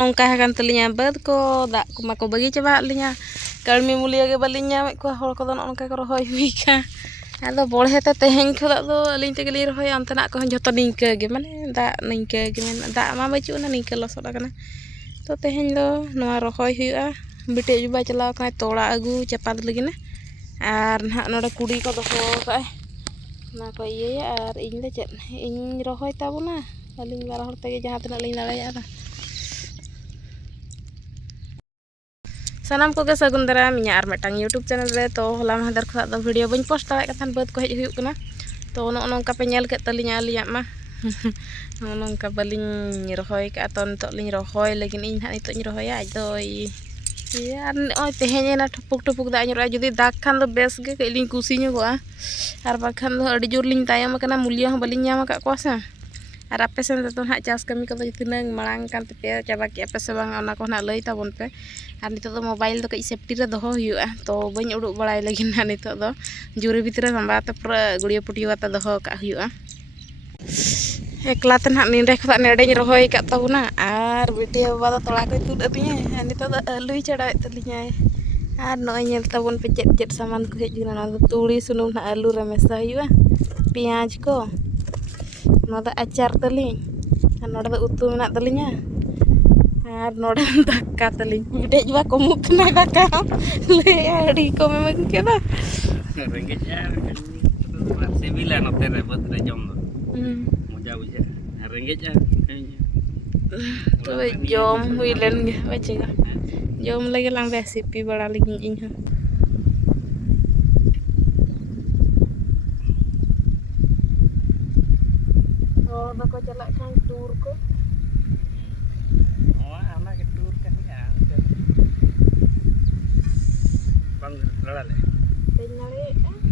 nongka kan telinya bed ko dak ko mako bagi coba linya kalmi mulia ge balinya mek ko hol ko nongka ko rohoi huika ado boleh te teheng ko dak do alin te geli rohoi antena ko joto ningke ge mane dak ningke ge men dak ma bacu na ningke losot kana to teheng do noa rohoi huia bite juba celaw kana tola agu cepat lagi na ar nah node kudi ko doho kae na ko iya ya ar ing de cet ing rohoi tabuna paling bar hor tege jahat na ling dalaya ada sanam ko ge sagun daram inya ar metang YouTube channel re to hola mahadar kho do video bañ post dare kathan bad ko hej huyuk kana to nongka pe nyel ke talinya aliya ma nongka baling rohoi ka to nitok ling rohoi lagin ing ha nitok rohoi aj do iya oi tehenya na tupuk da nyur judi dak khan do bes ge ke ling kusi nyoga ar bakhan do adi jor ling tayam kana mulia ho baling nyama ka ko sa ar ape sen to ha chas kami ko tinang marang kan te chaba ke ape se bang ona ko na lei tabon pe ar nitok do mobile do ke safety re doho huyua to bañ uduk balai lagi na nitok do juri bitra samba te pura gulia putiwa ta doho ka huyua ekla ten hak ninde ko nedeng rohoi ka tabuna ar video bada tola ko tud atinya nitok do alui chada telinya ar noy nyel tabun pecet cet saman ko hej guna na tuli sunum na alu re mesa huyua piaj ko noda acar teling noda do utu menak telinya ar noda daka teling bide juga komuk na daka le adi ko memang keda renggetnya sembilan noter buat jom mau jauh aja renggetnya to jom huilen ge bace ga jom lagi lang resipi bala lagi ing ha oh bako jalak kan tur ko anak itu kan ya bang lalale penyale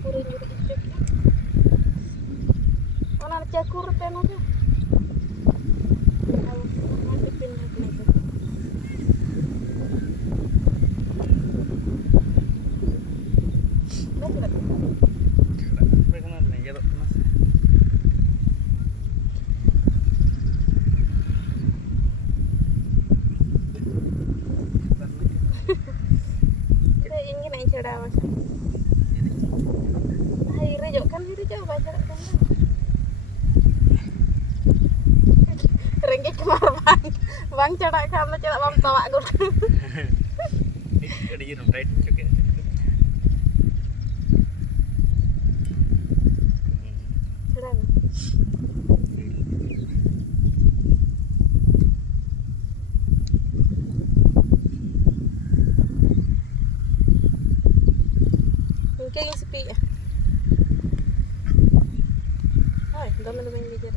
puri nyuri icek ona cakur teno ke nanti pindah ke itu rengket kemar bang cadak kan lo cadak bam tawa gur ada jiran right oke serang mungkin yang sepi ya hai dame main gejer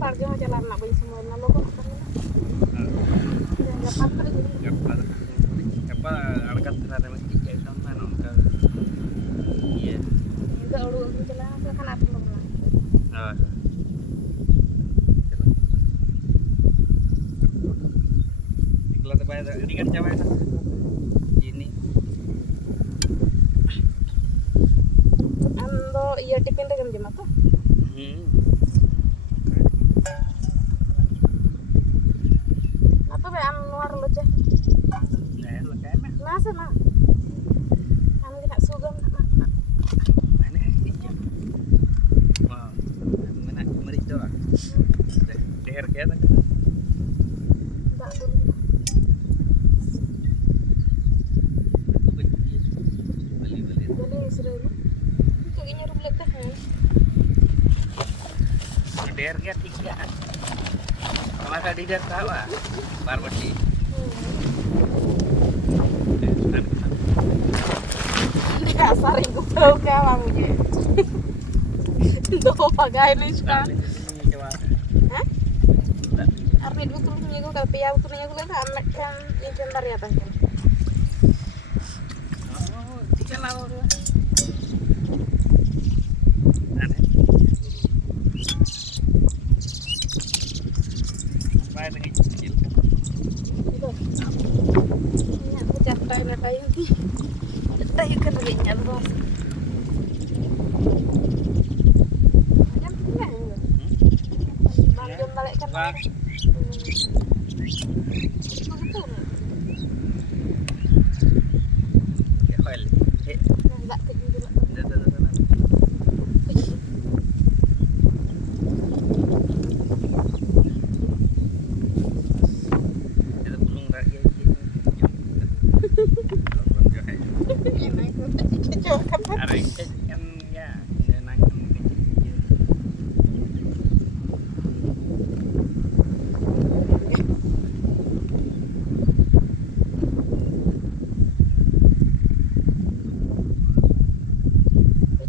parjo jalan nak beli semua na logo apa angkat terada masih kayak sama nongka iya itu urut jalan kan apa belum iklan terbayar ini kan cabai ini ando iya tipin tegam jam apa luar lo ceh nasa na anu kita sugam mana wow mana kemarin doang leher kayak tak dulu Der kan 3. Masa di der tahu ah. Barbati. Dasar itu tahu kamu je. Do pagai ni sekarang. Hah? Arni betul punya gue kalau pia betul punya gue lihat amat kan yang cendar ya tadi. Oh, 3 lalu dia. Aneh. Baik dengan kecil. Itu. Ini aku capai nak kayu ni. Capai kan lebih nyambung. Jam berapa? Jam balik kan. Wah, ya hal. Enggak kecil dulu. Dah. Kita belum rakyat gitu. Ini aku kecil kan. Ada kan ya, senang kan kecil.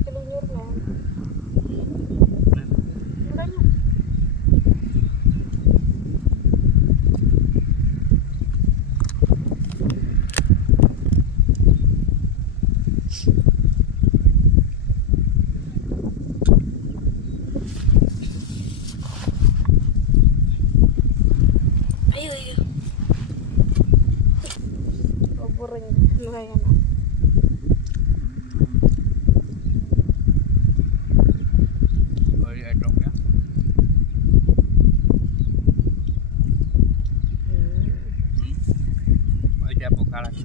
Kelunyur kan. Mulanya. Ayo. Obornya lumayan. Oh, ya dong ya. Oh, dia pokalan.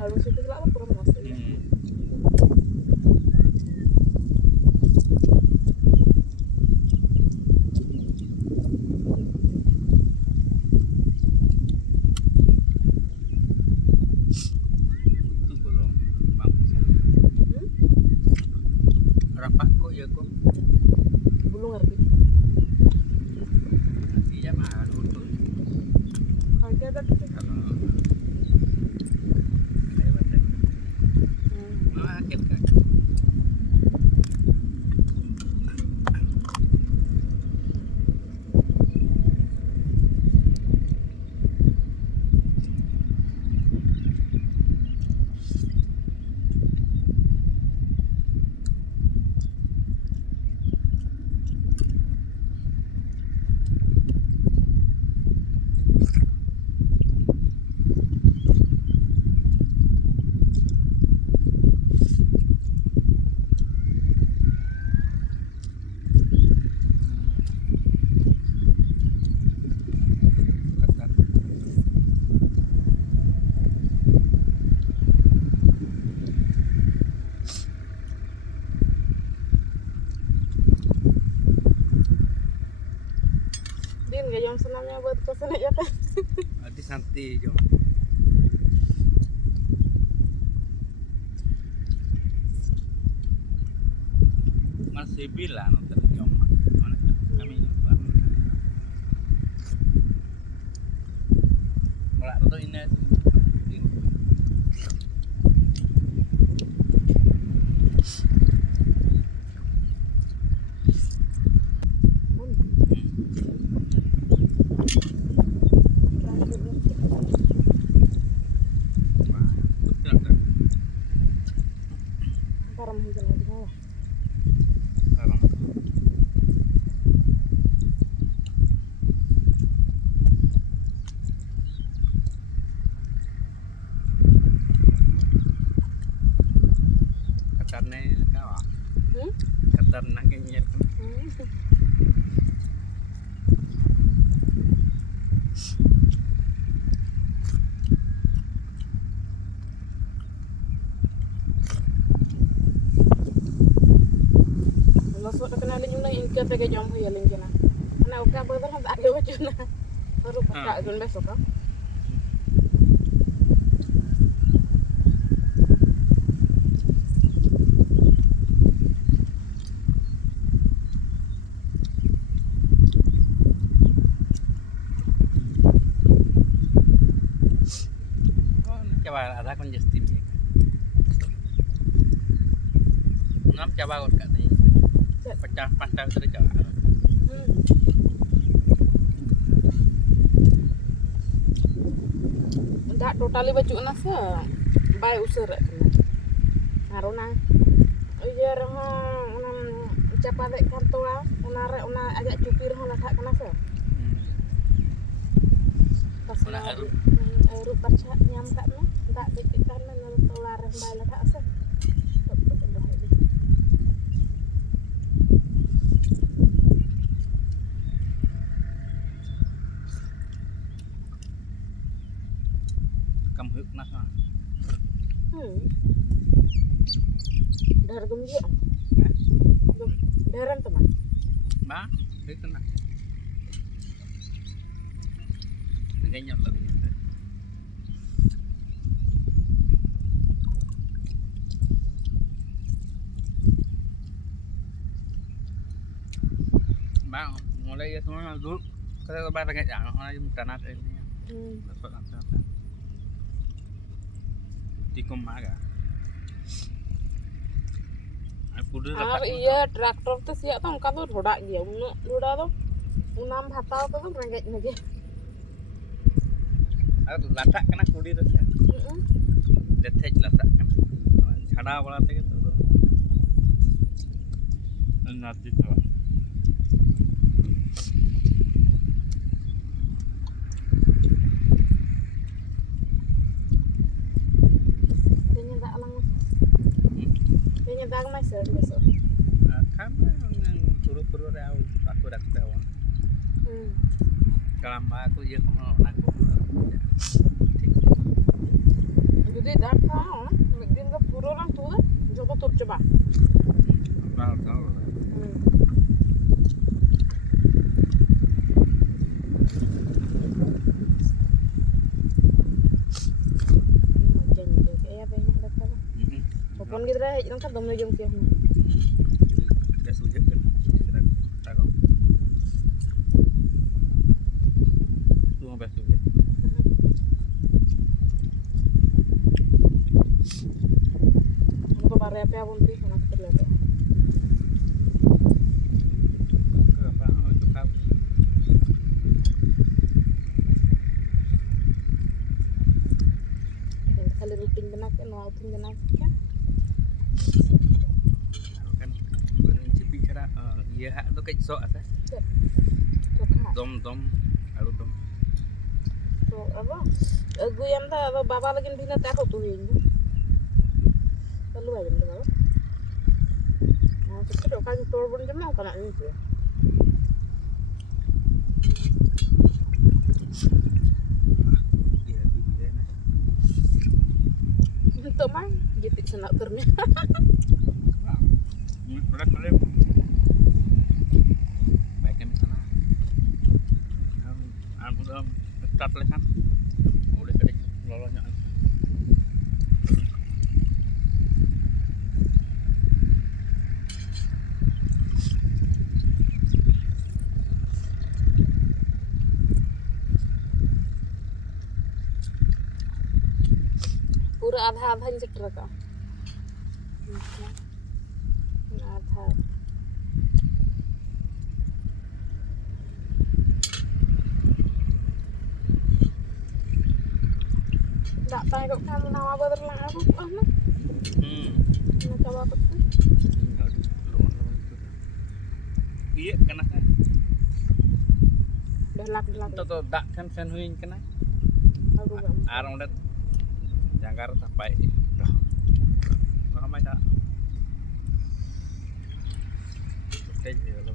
Halus itu selalu promosi. Itu belum bagus. Rapat kok ya kok. Belum ngerti. Iya mah untuk Harga berapa? kalau lewat mah kita ketat. Din gak jam senamnya buat kosan ya teh. Adi santi jo. Masih bilang terjoma. Mana kami nyoba. Mulak itu ini. Karam hujan lagi bawah. Karena kau, Hmm? karena kenyat. Masuk nak kenalin yung nang ikat ke jom huya lingkina. Ana uka beber tak ada wajuna. Baru pakai gun besok kan. coba ada kan Justin ya. Ngam coba kok kat ni. Pecah pantai tadi coba. Enggak totali baju nasa. Bay usir kena. Naruna. Iya rahang capa dek kantoa, una agak cupir hona tak kena sa. Pas Una aru. Aru baca nyam kat no. Tak dikitan na tolar bay la tak sa. Cầm hức nát ha. Dar gembira. Daran teman. Ba, hức nát. Dengan nyok lagi. Ba, mulai semua dulu. Kita ba pakai jangan orang tanah ini. Dapat nanti. Tikum maga. Ar iya traktor tu siap tu kan tu roda dia. Roda tu unam hatau tu rengget lagi. Latak kena kudi tu sih. Detek latak kan. Chada bola tu gitu. Nanti tu. Kayaknya tak lang. Kayaknya tak masuk besok. Kamu yang suruh aku dah tahu. Kalau aku je kalau aku. Jadi dah kau, mungkin ke pura orang tu lah. Joko tur coba. Tahu. Janji kayak banyak dapat. Walaupun kita dah hijau kan domno jom siapa. Dah sujud kan. Kita tahu. Tu apa sujud? Aku bare apa pun tu nak terlihat. Apa itu kau? Yang kali rutin benak kan, rutin benak kan. Kan cipi cara iya hak tu kecik sok asal. Cokak. Dom alu dom. So apa? Aku yang dah bapa lagi bina tak aku tu ini. Lalu aja dulu. Nah, kita kan turun jam mau kena ini tu. Iya dia nak. Untuk mana? Jadi senak ternya. Udah kalian. Baik kami sana. Aku dah start lekan. Udah kedek lolosnya. पूरा आधा आधा इंच रखा आधा tak tahu kok kamu nama berlang aku mana nak coba aku Iya kena kan. dah lak Itu tuh dak kan sen huin kena. aku gak Arang udah jangkar sampai dah. Mana mai tak? Oke, lo.